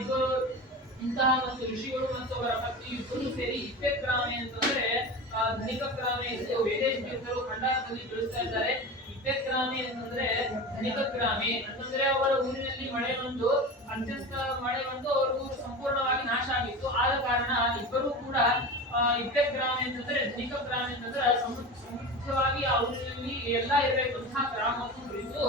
ಇಬ್ಬರು ಇಂತಹ ಮತ್ತು ಋಷಿಗಳು ಮತ್ತು ಅವರ ಪತ್ನಿ ಇಬ್ಬರು ಸೇರಿ ಇಪ್ಪೆಕ್ರಾಮೆ ಅಂತಂದ್ರೆ ಧನಿಕ ಕ್ರಾಮೆ ಎಂದು ವೇದೇಶ ತೀರ್ಥರು ಖಂಡಾರದಲ್ಲಿ ತಿಳಿಸ್ತಾ ಇದ್ದಾರೆ. ಇಪ್ಪೆಕ್ರಾಮೆ ಅಂತಂದ್ರೆ ಧನಿಕ ಕ್ರಾಮೆ ಅಂತಂದ್ರೆ ಅವರ ಊರಿನಲ್ಲಿ ಮಳೆ ಬಂದು ಅತ್ಯಂತ ಮಳೆ ಬಂದು ಅವರ ಊರು ಸಂಪೂರ್ಣವಾಗಿ ನಾಶ ಆಗಿತ್ತು. ಆದ ಕಾರಣ ಇಬ್ಬರು ಕೂಡ ಇಪ್ಪೆಕ್ರಾಮೆ ಅಂತಂದ್ರೆ ಧನಿಕ ಕ್ರಾಮೆ ಅಂತಂದ್ರೆ ಸಮೃದ್ಧವಾಗಿ ಆ ಊರಿನಲ್ಲಿ ಎಲ್ಲಾ ಇರಬೇಕಂತಹ ಗ್ರಾಮವನ್ನು ಕುರಿತು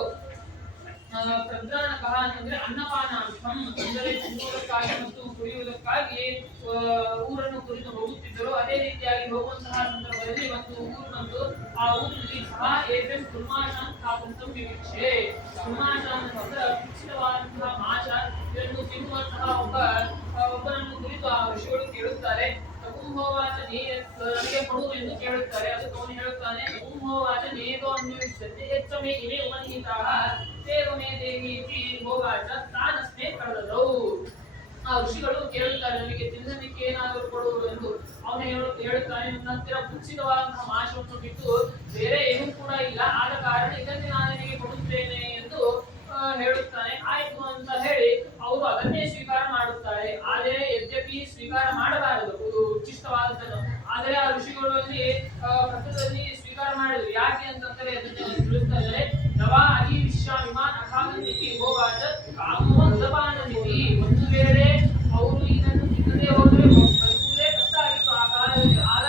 ಪ್ರಧಾನಕಃ ಅಂತಂದ್ರೆ ಅನ್ನಪಾನಾರ್ಥಂ ಅಂದರೆ ತಿನ್ನುವುದಕ್ಕಾಗಿ ಮತ್ತು ಕುಡಿಯುವುದಕ್ಕಾಗಿ ಊರನ್ನು ಕುರಿತು ಹೋಗುತ್ತಿದ್ದರು. ಅದೇ ರೀತಿಯಾಗಿ ಹೋಗುವಂತಹ ಸಂದರ್ಭದಲ್ಲಿ ಒಂದು ಊರು ಬಂದು ಆ ಊರಿನಲ್ಲಿ ಸಹ ಏತಂ ಕುರ್ಮಾಶಾನ್ ಸ್ಥಾಪಂತಂ ವಿವಕ್ಷೆ. ಕುರ್ಮಾಶಾನ್ ಅಂತಂದ್ರೆ ಕುಚಿತವಾದಂತಹ ಮಾಷ, ಇದನ್ನು ತಿನ್ನುವಂತಹ ಒಬ್ಬನನ್ನು ಕುರಿತು ಆ ಋಷಿಗಳು ಕೇಳುತ್ತಾರೆ. ಕುಂಭೋವಾಚ ನನಗೆ ಕೊಡು ಎಂದು ಕೇಳುತ್ತಾರೆ. ಅದಕ್ಕೆ ಅವನು ಹೇಳುತ್ತಾನೆ, ಕುಂಭೋವಾಚ ನೇದೋ ಅನ್ವಿಷ್ಯತೆ ಹೆಚ್ಚಮೇ ಇವೆ ಉಪನಿಹಿತಾಃ ಸೇವಮೇ ದೇವಿ ಇತಿ ಭೋವಾಚ ತಾನಸ್ಮೇ ಕಳೆದವು. ಆ ಋಷಿಗಳು ಕೇಳುತ್ತಾರೆ, ನನಗೆ ತಿನ್ನಲಿಕ್ಕೆ ಏನಾದರೂ ಕೊಡು ಎಂದು. ಅವನು ಹೇಳುತ್ತಾನೆ, ನನ್ನ ಹತ್ತಿರ ಕುಚಿತವಾದಂತಹ ಮಾಂಸವನ್ನು ಬಿಟ್ಟು ಬೇರೆ ಏನೂ ಕೂಡ ಇಲ್ಲ, ಆದ ಕಾರಣ ಇದನ್ನೇ ನಾನು ನಿನಗೆ ಕೊಡುತ್ತೇನೆ ಎಂದು ಹೇಳುತ್ತಾನೆ. ಆಯ್ತು ಅಂತ ಹೇಳಿ ಅವರು ಅದನ್ನೇ ಸ್ವೀಕಾರ ಮಾಡುತ್ತಾರೆ. ಆದರೆ ಯದ್ಯಪಿ ಸ್ವೀಕಾರ ಮಾಡಬಾರದು ಉಚ್ಚಿಷ್ಟವಾದದ್ದನ್ನು, ಆದರೆ ಆ ಋಷಿಗಳಲ್ಲಿ ಪಕ್ಕದಲ್ಲಿ ಸ್ವೀಕಾರ ಮಾಡಿದ್ರು. ಯಾಕೆ ಅಂತಂದ್ರೆ ಅದನ್ನ ತಿಳಿಸ್ತಾ ಇದ್ದಾರೆ. ನವಾ ಅಲಿ ವಿಶ್ವಾಮಿಮಾನ್ ಅಖಾನಂದಿತಿ ಗೋವಾಚ ಕಾಮೋ ಉದಪಾನಂದಿತಿ. ಒಂದು ವೇಳೆ ಅವರು ಇದನ್ನು ತಿನ್ನದೇ ಹೋದ್ರೆ ಬದುಕುವುದೇ ಕಷ್ಟ ಆಗಿತ್ತು ಆ ಕಾಲದಲ್ಲಿ. ಆದ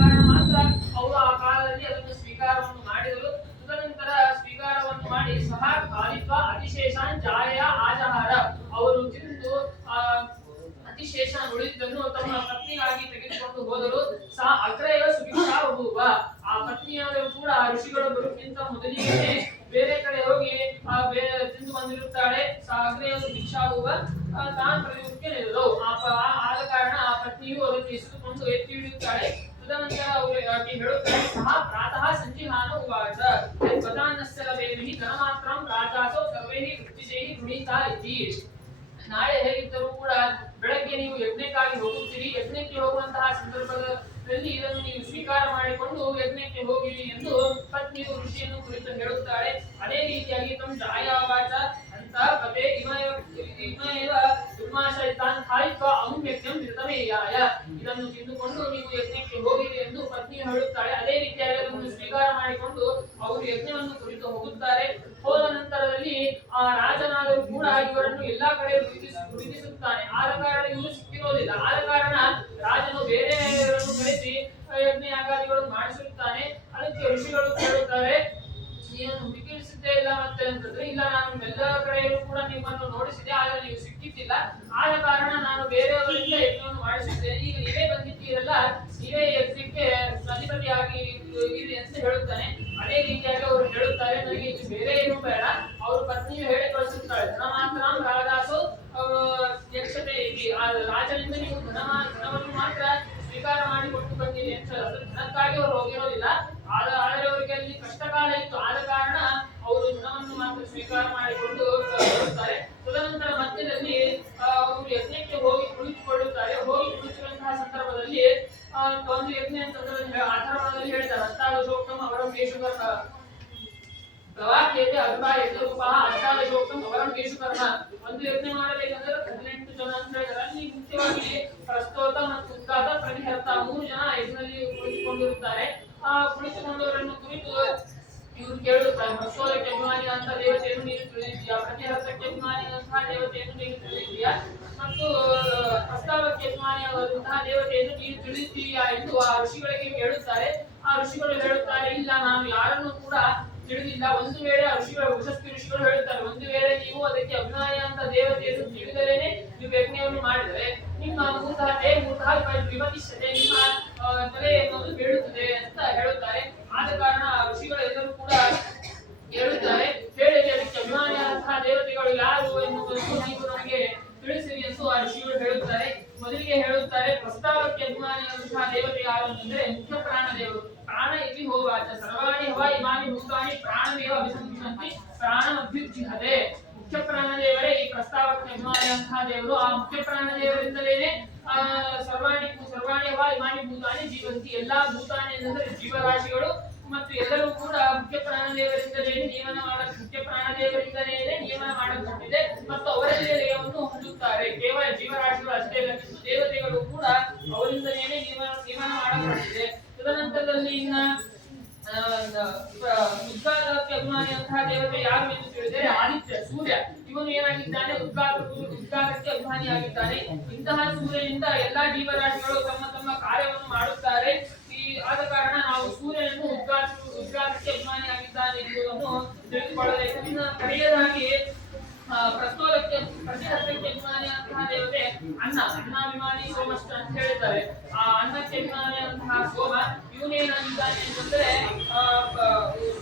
ಕಾರಣ ಮಾತ್ರ ಅವರು ಆ ಕಾಲದಲ್ಲಿ ಅದನ್ನು ಸ್ವೀಕಾರವನ್ನು ಮಾಡಿದರು. ತದನಂತರ ಸ್ವೀಕಾರವನ್ನು ಮಾಡಿ ಸಹ ಕಾಲಿತ್ವ ಅತಿಶೇಷಾನ್ ಜಾಯ ಆಜಹಾರ. ಅವರು ತಿಂದು ಅತಿಶೇಷ ಉಳಿದನ್ನು ತಮ್ಮ ಪತ್ನಿಗಾಗಿ ತೆಗೆದುಕೊಂಡು ಹೋದರು. ಸಹ ಅಗ್ರಯ ಸುಭಿಕ್ಷಾ ಬಭೂವ. ಆ ಪತ್ನಿಯಾದರೂ ಕೂಡ ಋಷಿಗಳು ಬರುವುದಕ್ಕಿಂತ ಮೊದಲಿಗೆ ಬೇರೆ ಕಡೆ ಹೋಗಿ ತಿಂದು ಬಂದಿರುತ್ತಾಳೆ. ಸಹ ಅಗ್ರಯ ಸುಭಿಕ್ಷಾ ಬಭೂವ ತಾನು ಪ್ರಯೋಗಕ್ಕೆ ನಿಲ್ಲಲು. ಆದ ಕಾರಣ ಆ ಪತ್ನಿಯು ಅದನ್ನು ಎಸೆದುಕೊಂಡು ಎತ್ತಿ ಹಿಡಿಯುತ್ತಾಳೆ. ತದನಂತರ ಅವರು ಹೇಳುತ್ತಾರೆ, ಸಹ ಪ್ರಾತಃ ಸಂಜಿಹಾನ ಉವಾಚ ಯದ್ವದಾನ್ನಸ್ಯ ಲವೇಮಿ ಧನಮಾತ್ರಂ ರಾಜಾಸೋ ಸರ್ವೈಃ ವೃತ್ತಿಜೈಃ ಗೃಹೀತಾ ಇತಿ. ನಾಳೆ ಹೇಗಿದ್ದರೂ ಕೂಡ ಬೆಳಗ್ಗೆ ನೀವು ಯಜ್ಞಕ್ಕಾಗಿ ಹೋಗುತ್ತೀರಿ. ಯಜ್ಞಕ್ಕೆ ಹೋಗುವಂತಹ ಸಂದರ್ಭದಲ್ಲಿ ಇದನ್ನು ನೀವು ಸ್ವೀಕಾರ ಮಾಡಿಕೊಂಡು ಯಜ್ಞಕ್ಕೆ ಹೋಗಿ ಎಂದು ಪತ್ನಿಯು ಋಷಿಯನ್ನು ಕುರಿತು ಹೇಳುತ್ತಾಳೆ. ಅದೇ ರೀತಿಯಾಗಿ ತಮ್ಮ ಜಾಯಾವಾಚ ಅಂತ ಕಥೆ ಇಮಯವ ದುರ್ಮಾಶಯಿತಾನ್ ಖಾಯಿತ್ವ ಅಮುಮ್ಯಜ್ಞಂ ಧೃತಮೇಯಾಯ. ಇದನ್ನು ತಿಂದುಕೊಂಡು ನೀವು ಯಜ್ಞಕ್ಕೆ ಹೋಗಿರಿ ಎಂದು ಪತ್ನಿಯು ಹೇಳುತ್ತಾಳೆ. ಅದೇ ರೀತಿಯಾಗಿ ಅದನ್ನು ಸ್ವೀಕಾರ ಮಾಡಿಕೊಂಡು ಅವರು ಯಜ್ಞವನ್ನು ಕುರಿತು ಹೋಗುತ್ತಾರೆ. ಹೋದ ನಂತರದಲ್ಲಿ ಆ ರಾಜನಾದರೂ ಕೂಡ ಇವರನ್ನು ಎಲ್ಲಾ ಕಡೆ ಗುರುತಿಸುತ್ತಾನೆ. ಆದ ಕಾರಣ ಇವರು ಸಿಕ್ಕಿರೋದಿಲ್ಲ. ಆದ ಕಾರಣ ರಾಜನು ಬೇರೆಯವರನ್ನು ಕರೆಸಿ ಯಜ್ಞ ಯಾಗಾದಿಗಳನ್ನು ಮಾಡಿಸುತ್ತಾನೆ. ಅದಕ್ಕೆ ಋಷಿಗಳು ಕೇಳುತ್ತಾರೆ, ನೀನು ಹುಡುಕಿಸಿದ್ದೇ ಇಲ್ಲ ಮತ್ತೆ ಅಂತಂದ್ರೆ, ಇಲ್ಲ ನಾನು ಎಲ್ಲ ಕಡೆಯಲ್ಲೂ ಕೂಡ ನಿಮ್ಮನ್ನು ನೋಡಿಸಿದೆ, ಆದರೆ ನೀವು ಸಿಕ್ಕಿದ್ದಿಲ್ಲ. ಆದ ಕಾರಣ ನಾನು ಬೇರೆಯವರಿಂದ ಯಜ್ಞವನ್ನು ಮಾಡಿಸಿದ್ದೇನೆ. ಈಗ ನೀವೇ ಬಂದಿದ್ದೀರಲ್ಲ, ನೀವೇ ಯಜ್ಞಕ್ಕೆ ಅಧಿಪತಿಯಾಗಿ ಇರಿ ಅಂತ ಹೇಳುತ್ತಾನೆ. ಅದೇ ರೀತಿಯಾಗಿ ಅವರು ಹೇಳುತ್ತಾರೆ, ನನಗೆ ಇದು ಬೇರೆ ಏನು ಬೇಡ. ಅವರು ಪತ್ನಿಯು ಹೇಳಿ ಕಳಿಸುತ್ತಾಳೆ, ಧನ ಮಾತ್ರ ರಾಜಾಸು ಯಕ್ಷತೆ ಇಲ್ಲಿ. ರಾಜನಿಂದ ನೀವು ಧನವನ್ನು ಮಾತ್ರ ಸ್ವೀಕಾರ ಮಾಡಿ ಕೊಟ್ಟು ಬಂದಿರಿ ಅಂತ. ಧನಕ್ಕಾಗಿ ಅವರು ಹೋಗಿರೋದಿಲ್ಲ. ಆದರೆ ಅವರಿಗೆ ಅಲ್ಲಿ ಕಷ್ಟಕಾಲ ಇತ್ತು. ಆದ ಕಾರಣ ಅವರು ಧನವನ್ನು ಮಾತ್ರ ಸ್ವೀಕಾರ ಮಾಡಿಕೊಂಡು ಬರುತ್ತಾರೆ. ತದನಂತರ ಮಧ್ಯದಲ್ಲಿ ಅವರು ಯಜ್ಞಕ್ಕೆ ಹೋಗಿ ಕುಳಿತುಕೊಳ್ಳುತ್ತಾರೆ. ಹೋಗಿ ಕುಳಿತಿರುವಂತಹ ಸಂದರ್ಭದಲ್ಲಿ ಒಂದು ಯಜ್ಞ ಅಂತಂದ್ರೆ ಅಥರ್ವಣದಲ್ಲಿ ಹೇಳ್ತಾರೆ, ಅಷ್ಟಾದಶೋಕ್ತಂ ಅವರಂ ಕೇಶುಕರ್ಣ ಪ್ರವಾಕ್ಯತೆ ಅಭಿಪ್ರಾಯತ್ವರೂಪಃ ಅಷ್ಟಾದಶೋಕ್ತಂ ಅವರಂ ಕೇಶುಕರ್ಣ. ಒಂದು ಯಜ್ಞ ಮಾಡಬೇಕಂದ್ರೆ 18 ಜನ ಅಂತ ಹೇಳಿದ್ದಾರೆ. ಅಲ್ಲಿ ಮುಖ್ಯವಾಗಿ ಪ್ರಸ್ತೋತ ಮತ್ತು ಉದ್ಗಾತ ಪ್ರತಿಹರ್ತ 3 ಜನ ಯಜ್ಞದಲ್ಲಿ ಕುಳಿತುಕೊಂಡಿರುತ್ತಾರೆ. ಆ ಕುಳಿತುಕೊಂಡವರನ್ನು ಕುರಿತು ಇವರು ಕೇಳುತ್ತಾರೆ, ಪ್ರಸ್ತೋತಕ್ಕೆ ಅಭಿಮಾನಿಯಾದಂಥ ದೇವತೆಯನ್ನು ನೀನು ತಿಳಿದಿದ್ದೀಯಾ, ಪ್ರತಿಹರ್ತಕ್ಕೆ ಅಭಿಮಾನಿಯಾದಂತಹ ದೇವತೆಯನ್ನು ನೀನು ತಿಳಿದಿದ್ದೀಯಾ, ಮತ್ತು ಪ್ರಸ್ತಾವಕ್ಕೆ ಅಭಿಮಾನಿಯಾದಂತಹ ದೇವತೆಯನ್ನು ನೀನು ತಿಳಿದಿದ್ದೀಯಾ ಎಂದು ಆ ಋಷಿಗಳಿಗೆ ಕೇಳುತ್ತಾರೆ. ಆ ಋಷಿಗಳು ಹೇಳುತ್ತಾರೆ, ಇಲ್ಲ ನಾನು ಯಾರನ್ನು ಕೂಡ ತಿಳಿದಿಲ್ಲ. ಒಂದು ವೇಳೆ ಋಷಿಗಳು ವೃಷಸ್ತಿ ಋಷಿಗಳು ಹೇಳುತ್ತಾರೆ, ಒಂದು ವೇಳೆ ನೀವು ಅದಕ್ಕೆ ಅಭಿಮಾನಿ ಅಂತ ದೇವತೆಯನ್ನು ತಿಳಿದರೇನೆ ನೀವು ಯಜ್ಞವನ್ನು ಮಾಡಿದರೆ ನಿಮ್ಮ ಮೂಲತಃ ವಿಮತಿಷ್ಯತೆ, ನಿಮ್ಮ ತಲೆ ಎನ್ನುವುದು ಬೀಳುತ್ತದೆ ಅಂತ ಹೇಳುತ್ತಾರೆ. ಆದ ಕಾರಣ ಋಷಿಗಳೆಲ್ಲರೂ ಕೂಡ ಹೇಳುತ್ತಾರೆ, ಹೇಳಿದೆ ಅದಕ್ಕೆ ಅಭಿಮಾನಿಯಾದಂತಹ ದೇವತೆಗಳು ಯಾರು ಎನ್ನುವುದನ್ನು ನೀವು ನನಗೆ ತಿಳಿಸಿರಿ ಎಂದು ಆ ಋಷಿಗಳು ಹೇಳುತ್ತಾರೆ. ಮೊದಲಿಗೆ ಹೇಳುತ್ತಾರೆ, ಪ್ರಸ್ತಾವಕ್ಕೆ ಅಭಿಮಾನಿಯಾದಂತಹ ದೇವತೆ ಯಾರು ಅಂತಂದ್ರೆ ಮುಖ್ಯ ಪ್ರಾಣ ದೇವರು. ಪ್ರಾಣ ಇತಿ ಹೋವಾಚ ಸರ್ವಾಣಿ ಹವ ಇಮಾನಿ ಭೂತಾನಿ ಪ್ರಾಣಮೇವ ಅಭಿಸಂಧಿಸಂತಿ ಪ್ರಾಣಮಭ್ಯುಜ್ಜಿಹತೆ. ಮುಖ್ಯ ಪ್ರಾಣ ದೇವರೇ ಈ ಪ್ರಸ್ತಾವಕ್ಕೆ ಅಭಿಮಾನಿಯಾದಂತಹ ದೇವರು. ಆ ಮುಖ್ಯ ಪ್ರಾಣ ದೇವರಿಂದಲೇನೆ ಸರ್ವಾಣಿ ಹವ ಇಮಾನಿ ಭೂತಾನಿ ಜೀವಂತಿ. ಎಲ್ಲಾ ಭೂತಾನಿ ಎಂದರೆ ಜೀವರಾಶಿಗಳು ಮತ್ತು ಎಲ್ಲರೂ ಕೂಡ ಮುಖ್ಯ ಪ್ರಾಣದೇವರಿಂದಲೇ ನಿಯಮನ ಮಾಡಲ್ಪಟ್ಟಿದೆ ಮತ್ತು ಅವರಲ್ಲಿ ಲಯವನ್ನು ಲಕ್ಷ್ಮೀ ದೇವತೆಗಳು ಕೂಡ ಅವರಿಂದಲೇ ನಿಯಮನ ಮಾಡಲ್ಪಟ್ಟಿದೆ. ತದನಂತರದಲ್ಲಿ ಇನ್ನ ಉದ್ಗಾತಕ್ಕೆ ಅಭಿಮಾನಿಯಂತಹ ದೇವತೆ ಯಾರು ಎಂದು ತಿಳಿದರೆ ಆದಿತ್ಯ ಸೂರ್ಯ. ಇವನು ಏನಾಗಿದ್ದಾನೆ? ಉದ್ಗಾತಕ್ಕೆ ಅಭಿಮಾನಿಯಾಗಿದ್ದಾನೆ. ಇಂತಹ ಸೂರ್ಯನಿಂದ ಎಲ್ಲಾ ಜೀವರಾಶಿಗಳು ತಮ್ಮ ತಮ್ಮ ಕಾರ್ಯವನ್ನು ಮಾಡುತ್ತಾರೆ. ಆದ ಕಾರಣ ನಾವು ಸೂರ್ಯನನ್ನು ಉದ್ಗಾತಕ್ಕೆ ಅಭಿಮಾನಿಯಾಗಿದ್ದಾನೆ ಎಂಬುದನ್ನು ತಿಳಿದುಕೊಳ್ಳಬೇಕು. ಇನ್ನು ಕಡೆಯದಾಗಿ ಪ್ರಸ್ತೋಲಕ್ಕೆ ಪ್ರತಿಹಸ್ತಕ್ಕೆ ಅಭಿಮಾನಿಯಂತಹ ದೇವತೆ ಅನ್ನಾಭಿಮಾನಿ ಸೋಮಷ್ಟ ಅಂತ ಹೇಳಿದ್ದಾರೆ. ಆ ಅನ್ನಕ್ಕೆ ಅಭಿಮಾನಿಯಂತಹ ಸೋಮ ಇವನೇನಾಗಿದ್ದಾನೆ ಅಂತಂದ್ರೆ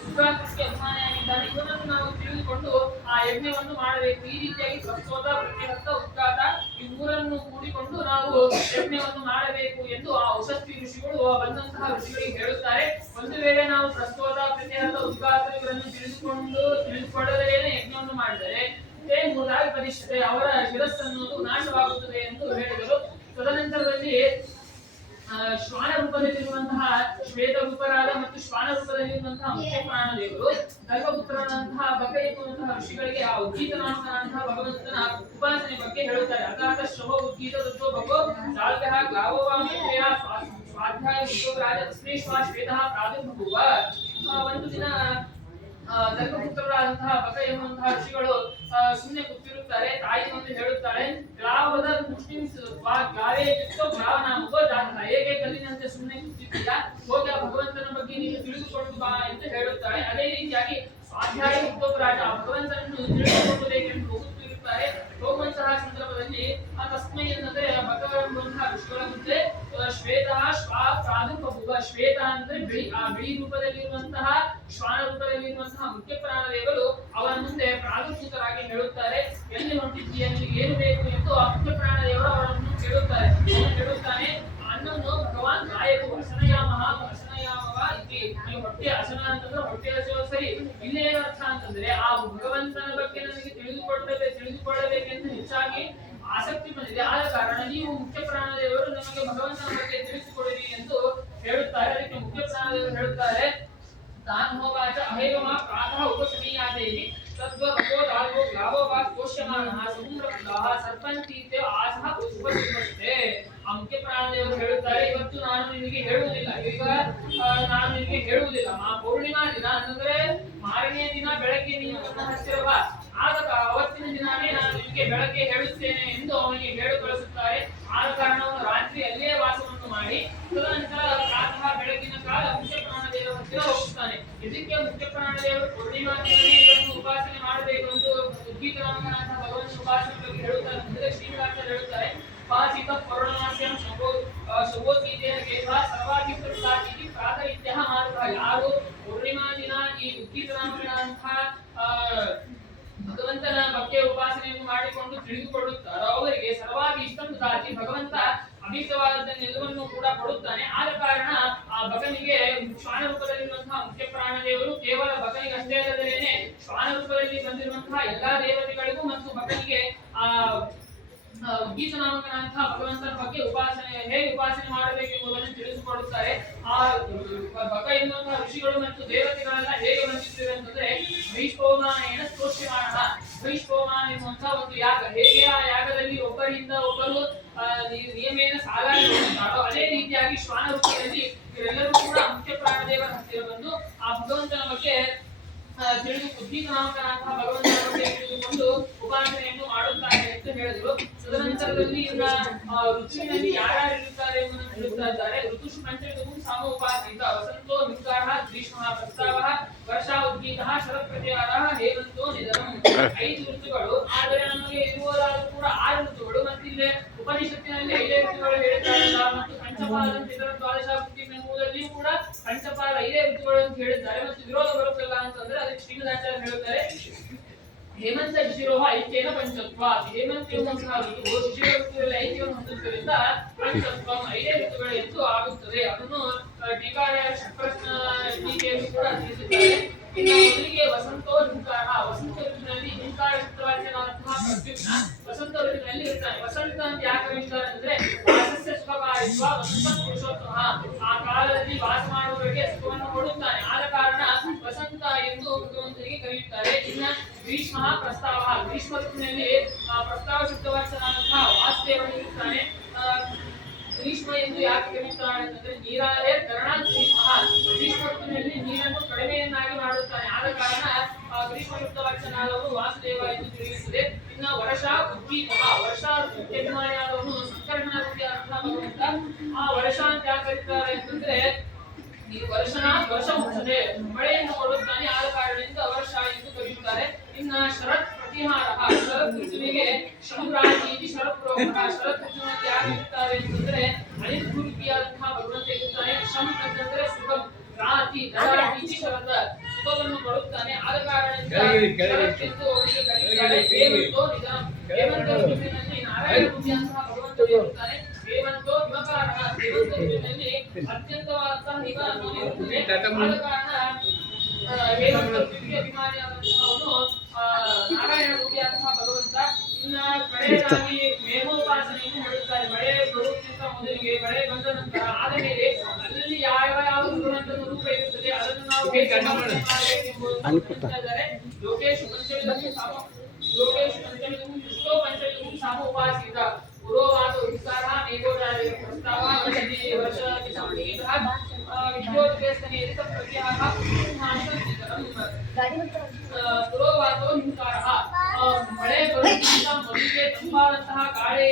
ಉದ್ಗಾತಕ್ಕೆ ಅಭಿಮಾನಿಯಾಗಿದ್ದಾನೆ. ಇವನನ್ನು ನಾವು ತಿಳಿದುಕೊಂಡು ಆ ಯಜ್ಞವನ್ನು ಮಾಡಬೇಕು. ಈ ರೀತಿಯಾಗಿ ಪ್ರಸ್ತೋತ, ಪ್ರತಿಹಸ್ತ, ಉದ್ಗಾತ ಈ ಮೂರನ್ನು ಕೂಡಿಕೊಂಡು ನಾವು ಯಜ್ಞವನ್ನು ಮಾಡಬೇಕು ಎಂದು ಆ ಉಷಸ್ತಿ ಋಷಿಗಳು ಬಂದಂತಹ ಋಷಿಗಳಿಗೆ ಹೇಳುತ್ತಾರೆ. ಒಂದು ವೇಳೆ ನಾವು ಪ್ರಸ್ತೋತ, ಪ್ರತಿಹಸ್ತ, ಉದ್ಗಾತ ಇವರನ್ನು ತಿಳಿದುಕೊಳ್ಳದೇನೆ ಯಜ್ಞವನ್ನು ಮಾಡಿದರೆ ಮೂರಾಗಿ ಪರಿಷ್ಠೆ ಅವರ ಶಿರಸ್ಸನ್ನು ನಾಶವಾಗುತ್ತದೆ ಎಂದು ಹೇಳಿದರು. ತದನಂತರದಲ್ಲಿ ಶ್ವಾನ ರೂಪದಲ್ಲಿರುವಂತಹ ಶ್ವೇತ ರೂಪರಾದ ಮತ್ತು ಶ್ವಾನ ರೂಪದಲ್ಲಿರುವಂತಹ ಮುಖ್ಯ ಪ್ರಾಣದೇವರು ಧರ್ಮಪುತ್ರನಂತಹ ಬಕ ಎನ್ನುವಂತಹ ಋಷಿಗಳಿಗೆ ಆ ಉದ್ಗೀತನಾಮಕನಂತಹ ಭಗವಂತನ ಉಪಾಸನೆ ಬಗ್ಗೆ ಹೇಳುತ್ತಾರೆ. ಅಗಾಧ ಶ್ರಮ ಉದ್ಗೀತ ತತ್ವ ಭಗೋ ಚಾಲ್ಕಃ ಗ್ಲಾವೋವಾಮಿತ್ರೇಯ ಸ್ವಾಧ್ಯಾಯ ವಿಶ್ವರಾಜ ತಸ್ಮೇಶ್ವ ಶ್ವೇತಃ ಪ್ರಾದುರ್ಭುವ. ಒಂದು ದಿನ ಧರ್ಮಪುತ್ರರಾದಂತಹ ಬಕ ಎನ್ನುವಂತಹ ಋಷಿಗಳು ಸುಮ್ಮನೆ ಕೂತಿರುತ್ತಾರೆ. ತಾಯಿ ಒಂದು ಹೇಳುತ್ತಾಳೆ, ಗ್ಲಾವದ ಗ್ಲಾವೇ ಗ್ಲಾವನಾಮಕೋ ಜಾತಃ. ಹೇಗೆ ಕಲ್ಲಿನಂತೆ ಸುಮ್ಮನೆ ಕೂತಿದ್ದೀಯಾ, ಹೋಗಿ ಆ ಭಗವಂತನ ಬಗ್ಗೆ ನೀನು ತಿಳಿದುಕೊಂಡು ಬಾ ಎಂದು ಹೇಳುತ್ತಾಳೆ. ಅದೇ ರೀತಿಯಾಗಿ ಸ್ವಾಧ್ಯಾಯ ವಿಶ್ವರಾಜ ಭಗವಂತನನ್ನು ತಿಳಿದುಕೊಳ್ಳಬೇಕೆಂದು ಹೋಗುತ್ತಿರುತ್ತಾರೆ. ಹೋಗುವಂತಹ ಸಂದರ್ಭದಲ್ಲಿ ಆ ತಸ್ಮೈ ಎಂದರೆ ಭಗವಂತಹ ಋಷಿಗಳ ಮುಂದೆ ಶ್ವೇತ ಪ್ರಾದುರ್ಭುವ. ಶ್ವೇತ ಅಂದ್ರೆ ಬಿಳಿ, ಆ ಬಿಳಿ ರೂಪದಲ್ಲಿರುವಂತಹ ಶ್ವಾನ ರೂಪದಲ್ಲಿರುವಂತಹ ಮುಖ್ಯ ಪ್ರಾಣದೇವರು ಅವರ ಮುಂದೆ ಪ್ರಾದುರ್ಭೂತರಾಗಿ ಹೇಳುತ್ತಾರೆ. ಎಲ್ಲಿ ಹೊಂಟಿದ್ದೀಯ, ನಿನಗೆ ಏನು ಬೇಕು ಎಂದು ಆ ಮುಖ್ಯ ಪ್ರಾಣದೇವರು ಅವರನ್ನು ಕೇಳುತ್ತಾನೆ. ಅನ್ನವನ್ನು ಭಗವಾನ್ ಗಾಯಕು ಅಶನಯಾಮಃ ಅಶನಯಾಮವ ಇತಿ. ಈ ಹೊಟ್ಟೆ ಅಶನ ಅಂತಂದ್ರೆ ಹೊಟ್ಟೆ ಹಸಿವು ಸರಿ. ಇಲ್ಲಿ ಏನರ್ಥ ಅಂತಂದ್ರೆ ಆ ಭಗವಂತನ ಬಗ್ಗೆ ನನಗೆ ತಿಳಿದುಕೊಳ್ಳಬೇಕೆಂದು ಹೆಚ್ಚಾಗಿ ಆಸಕ್ತಿ ಬಂದಿದೆ. ಆದ ಕಾರಣ ನೀವು ಮುಖ್ಯ ಪ್ರಾಣದೇವರು ನಮಗೆ ಭಗವಂತನ ಬಗ್ಗೆ ತಿಳಿಸಿಕೊಡಿರಿ ಎಂದು ಹೇಳುತ್ತಾರೆ. ಅದಕ್ಕೆ ಮುಖ್ಯ ಪ್ರಾಣದೇವರು ಹೇಳುತ್ತಾರೆ, ತಾನ್ ಹೋಗಾಚ ಅಹೇವಮ ಪ್ರಾತಃ ಉಪಶಮೀಯಾದೇವಿ ತದ್ವ ಭಗೋ ದಾಲ್ವೋ ಗ್ಲಾವೋ ವಾ ಕೋಶ್ಯಮಾನಃ ಸಮುದ್ರಪ್ರಾಹ ಸರ್ಪಂತೀತೆ ಆಸಹ ಉಪಸಿದ್ಧತೆ. ಆ ಮುಖ್ಯ ಪ್ರಾಣದೇವರು ಹೇಳುತ್ತಾರೆ, ಇವತ್ತು ನಾನು ನಿನಗೆ ಹೇಳುವುದಿಲ್ಲ. ನಾನು ನಿನಗೆ ಹೇಳುವುದಿಲ್ಲ. ಪೌರ್ಣಿಮಾ ದಿನ ಅಂದ್ರೆ ಮಾರನೇ ದಿನ ಬೆಳಗ್ಗೆ ನೀನು ನನ್ನ ಹತ್ತಿರ ಬಾ, ಆದ ಅವತ್ತಿನ ದಿನಾನೇ ನಾನು ನಿನಗೆ ಬೆಳಗ್ಗೆ ಹೇಳುತ್ತೇನೆ ಎಂದು ಅವನಿಗೆ ಹೇಳು ಕಳಿಸುತ್ತಾರೆ. ಆದ ಕಾರಣ ಅವನು ರಾತ್ರಿ ಅಲ್ಲೇ ವಾಸವನ್ನು ಮಾಡಿ ತದನಂತರ ಪ್ರಾತಃ ಬೆಳಗಿನ ಕಾಲ ಮುಖ್ಯ ಪ್ರಾಣದೇವರ ಹತ್ತಿರ ಹೋಗುತ್ತಾನೆ. ಇದಕ್ಕೆ ಮುಖ್ಯ ಪ್ರಾಣದೇವರು ಪೂರ್ಣಿಮಾ ದಿನವೇ ಇದನ್ನು ಉಪಾಸನೆ ಮಾಡಬೇಕು ಎಂದು ಉದ್ಗೀತನಾಮಕನಾದ ಭಗವಂತನ ಉಪಾಸನೆ ಬಗ್ಗೆ ಹೇಳುತ್ತಾರೆ. ಅಂದರೆ ಶ್ರೀನಿವಾಸರು ಹೇಳುತ್ತಾರೆ, ಪಾಚಿತ ಪೌರ್ಣಮಾಸ್ಯಂ ಶವೋತ್ಗೀತೆಯ ಕೇಶ ಸರ್ವಾಧಿಕೃತಾಗಿ ಪ್ರಾತರಿತ್ಯಃ ಮಾರ್ಗ. ಯಾರು ಪೂರ್ಣಿಮಾ ದಿನ ಈ ಉದ್ಗೀತನಾಮಕನಾದಂತಹ ಭಗವಂತನ ಬಗ್ಗೆ ಉಪಾಸನೆಯನ್ನು ಮಾಡಿಕೊಂಡು ತಿಳಿದುಕೊಳ್ಳುತ್ತಾರೋ ಅವರಿಗೆ ಸರ್ವಾಗಿ ಇಷ್ಟಂತಾಗಿ ಭಗವಂತ ಅಭಿಷ್ಟವಾದದ್ದನ್ನೆಲ್ಲವನ್ನೂ ಕೂಡ ಕೊಡುತ್ತಾನೆ. ಆದ ಕಾರಣ ಆ ಭಗನಿಗೆ ಶ್ವಾನ ರೂಪದಲ್ಲಿರುವಂತಹ ಮುಖ್ಯ ಪ್ರಾಣದೇವರು ಕೇವಲ ಭಗನಿಗೆ ಅಷ್ಟೇ ಅಲ್ಲದೇನೆ ಶ್ವಾನ ರೂಪದಲ್ಲಿ ಬಂದಿರುವಂತಹ ಎಲ್ಲಾ ದೇವತೆಗಳಿಗೂ ಮತ್ತು ಭಗನಿಗೆ ಆ ಗೀತನಾಮಕನಂತಹ ಭಗವಂತನ ಬಗ್ಗೆ ಹೇಗೆ ಉಪಾಸನೆ ಮಾಡಬೇಕೆಂಬುದನ್ನು ತಿಳಿಸಿಕೊಡುತ್ತಾರೆ. ಆ ಭಗ ಎನ್ನುವಂತಹ ಋಷಿಗಳು ಮತ್ತು ದೇವತೆಗಳೆಲ್ಲ ಹೇಗೆ ಬಂದಿದ್ದಾರೆ ಅಂತಂದ್ರೆ ಭೈಷ್ಪೌಮಾನೇನ ಸ್ತೋಷ್ಯಮಾನ. ಭೈಷ್ಪೌಮಾನ ಎನ್ನುವಂತಹ ಒಂದು ಯಾಗ, ಹೇಗೆ ಆ ಯಾಗದಲ್ಲಿ ಒಬ್ಬರಿಂದ ಒಬ್ಬರು ನಿಯಮೇನ ಸಾಲಾಗಿ ಹೋಗುತ್ತಾರೋ ಅದೇ ರೀತಿಯಾಗಿ ಶ್ವಾನ ರೂಪದಲ್ಲಿ ಇವರೆಲ್ಲರೂ ಕೂಡ ಮುಖ್ಯ ಪ್ರಾಣದೇವರ ಹತ್ತಿರ ಬಂದು ಆ ಭಗವಂತನ ಬಗ್ಗೆ ತಿಳಿದು ಉದ್ಗೀತನಾಮಕನಾದಂತಹ ಭಗವಂತನ ಬಗ್ಗೆ ತಿಳಿದುಕೊಂಡು ಉಪಾಸನೆಯನ್ನು ಮಾಡುತ್ತಾರೆ ಎಂದು ಹೇಳಿದರು. ತದನಂತರದಲ್ಲಿ ಋತುವಿನಲ್ಲಿ ಯಾರ್ಯಾರು ಇರುತ್ತಾರೆ ಎಂಬುದನ್ನು ಹೇಳುತ್ತಾ ಇದ್ದಾರೆ. ಋತುಷು ಪಂಚಮಿ ಸಮೋಪಾಸಿತ ವಸಂತೋ ಮಿಂಗಾರಃ ಗ್ರೀಷ್ಮಃ ಪ್ರಸ್ತಾವಃ ವರ್ಷಾ ಉದ್ಗೀತಃ ಶರತ್ ಪ್ರತ್ಯಾರಃ ಹೇಮಂತೋ ನಿಧನಂ. 5 ಋತುಗಳು, ಆದರೆ ನಮಗೆ ಇರುವುದಾದರೂ ಕೂಡ 6 ಋತುಗಳು. ಮತ್ತಿಲ್ಲೇ ಉಪನಿಷತ್ತಿನಲ್ಲಿ 5 ಋತುಗಳು ಹೇಳಿದ್ದಾರೆ ಮತ್ತು ಪಂಚಪಾದ ಇತರ ದ್ವಾದಶಾವೃತ್ತಿ ಎಂಬುದಲ್ಲಿಯೂ ಕೂಡ ಪಂಚಪಾದ 5 ಋತುಗಳು ಅಂತ ಹೇಳಿದ್ದಾರೆ. ಮತ್ತು ವಿರೋಧ ಬರುತ್ತಿಲ್ಲ ಅಂತಂದ್ರೆ ಅದಕ್ಕೆ ಶ್ರೀಮದಾಚಾರ್ಯ ಹೇಳುತ್ತಾರೆ, ಹೇಮಂತ ಶಿಶಿರೋಹ ಐಕ್ಯೇನ ಪಂಚತ್ವ. ಹೇಮಂತ ಎನ್ನುವಂತಹ ಋತುವು ಶಿಶಿರ ಋತುವಿನಲ್ಲಿ ಐಕ್ಯವನ್ನು ಹೊಂದುವುದರಿಂದ ಪಂಚತ್ವ 5 ಋತುಗಳು ಎಂದು ಆಗುತ್ತದೆ. ಅದನ್ನು ಟೀಕಾರಾಯ ಪ್ರಶ್ನ ಟೀಕೆಯಲ್ಲಿ ಕೂಡ ತಿಳಿಸಿದ್ದಾರೆ. ಇನ್ನು ಮೊದಲಿಗೆ ವಸಂತೋ ಹಿಂಕಾರ. ವಸಂತ ಋತುವಿನಲ್ಲಿ ಹಿಂಕಾರ ಶಬ್ದವಾಚ್ಯನಾದಂತಹ ಪ್ರತ್ಯುಮ್ನ ವಸಂತ ಋತುವಿನಲ್ಲಿ ಇರ್ತಾನೆ. ವಸಂತ ಅಂತ ಯಾಕೆ ಕರೀತಾರೆ ಅಂದ್ರೆ ವಾಸಸ್ಯ ಸುಖಕಾರಿತ್ವ ವಸಂತ ಪುರುಷೋತ್ತಮ. ಆ ಕಾಲದಲ್ಲಿ ವಾಸ ಮಾಡುವವರಿಗೆ ಸುಖವನ್ನು ಕೊಡುತ್ತಾನೆ. ಆದ ಕಾರಣ ವಸಂತ ಎಂದು ಭಗವಂತನಿಗೆ ಕರೆಯುತ್ತಾರೆ. ಇನ್ನು ಗ್ರೀಷ್ಮ ಪ್ರಸ್ತಾವ. ಗ್ರೀಷ್ಮ ಋತುವಿನಲ್ಲಿ ಪ್ರಸ್ತಾವ ಶಬ್ದವಾಚ್ಯನಾದಂತಹ ವಾಸ್ತೆ ವಾಸುದೇವನು ಇರುತ್ತಾನೆ. ಗ್ರೀಷ್ಮ ಎಂದು ಯಾಕೆ ಕರೆಯುತ್ತಾನೆ ಅಂತಂದ್ರೆ ನೀರಾರೇ ಕರ್ಣ ಗ್ರೀಷ್ಮ. ಗ್ರೀಷ್ಮ ಋತುವಿನಲ್ಲಿ ನೀರನ್ನು ಕಡಿಮೆಯನ್ನಾಗಿ ಮಾಡುತ್ತಾನೆ. ಆದ ಕಾರಣ ಗ್ರೀಷ್ಮ ಋತುವಚನಾದವನು ವಾಸುದೇವ ಎಂದು ತಿಳಿಯುತ್ತದೆ. ಇನ್ನು ವರ್ಷ ಉದ್ದೀಪಕ, ವರ್ಷ ಋತುಕ್ಕೆ ಅಭಿಮಾನಿಯಾದವನು ಸಂಕರ್ಷಣ ಋತುವಿಗೆ ಅರ್ಥ ಭಗವಂತ. ಆ ವರ್ಷ ಅಂತ ಯಾಕೆ ಕರೀತಾರೆ ಅಂತಂದ್ರೆ ಈ ವರ್ಷ ಮುಚ್ಚದೆ ಮಳೆಯನ್ನು ಕೊಡುತ್ತಾನೆ. ಆದ ಕಾರಣದಿಂದ ವರ್ಷ ಎಂದು ಕರೆಯುತ್ತಾರೆ. ಇನ್ನ ಶರತ್ ಪ್ರತಿಹಾರ, ಶರತ್ ಋತುವಿಗೆ ಶುಭ್ರಾಜಿ ಶರತ್ ಪ್ರೋಗ್ರಹ. ಶರತ್ ಋತುವಿನಲ್ಲಿ ಯಾರಿರ್ತಾರೆ ಅಂತಂದ್ರೆ ಅನಿರ್ಭೂತಿಯಾದಂತಹ ಭಗವಂತ ಇರುತ್ತಾನೆ. ಶಂ ಅಂತಂದ್ರೆ ಸುಖಂ, ರಾತಿ ದರಾತಿ ಶರತ್ ಸುಖವನ್ನು ಕೊಡುತ್ತಾನೆ. ಆದ ಕಾರಣದಿಂದ ಶರತ್ ಎಂದು ಅವರಿಗೆ ಕರೆಯುತ್ತಾರೆ. ಹೇಮಂತೋ ನಿಧನಂ, ಹೇಮಂತ ಋತುವಿನಲ್ಲಿ ನಾರಾಯಣ ಮೂರ್ತಿಯಂತಹ ಭಗವಂತ ಇರುತ್ತಾನೆ. ಹೇಮಂತೋ ಹಿಮಕಾರಣ, ಹೇಮಂತ ಋತುವಿನಲ್ಲಿ ಅತ್ಯಂತವಾದಂತಹ ಹಿಮ ಇರುತ್ತದೆ. ಆದ ಕಾರಣ ಹೇಮಂತ ಋತುವಿಗೆ ಅಭಿಮಾನಿಯಾದಂತಹವನು ನಾರಾಯಣ ಮೂರ್ತಿಯಾದಂತಹ ಭಗವಂತ. ಇನ್ನ ಕಡೆಯದಾಗಿ ಮೇಘೋಪಾಸನೆಯನ್ನು ಮಾಡುತ್ತಾರೆ. ಮಳೆ ಬರುವುದಕ್ಕಿಂತ ಮೊದಲಿಗೆ ಮಳೆ ಬಂದ ನಂತರ ಆದ ಮೇಲೆ ಅಲ್ಲಿ ಯಾವ ಗುಣವಂತನ ರೂಪ ಇರುತ್ತದೆ ಅದನ್ನು ನಾವು ಹೇಗೆ ಲೋಕೇಶ್ ಪಂಚಮಿಗೂ ಕೃಷ್ಣೋ ಪಂಚಮಿಗೂ ಸಾಮ ಉಪಾಸಿತ ಪುರೋವಾದ ಉತ್ಸಾಹ ಮೇಘೋದಾರಿ ಪ್ರಸ್ತಾವ ವಿದ್ಯೋದ್ವೇಸ್ತನೇರಿತ ಪ್ರತ್ಯಾಹ ಪುರೋವಾದೋ ಹಿಂಕಾರ. ಮಳೆ ಬರುವುದಕ್ಕಿಂತ ಮೊದಲಿಗೆ ತಂಪಾದಂತಹ ಗಾಳಿ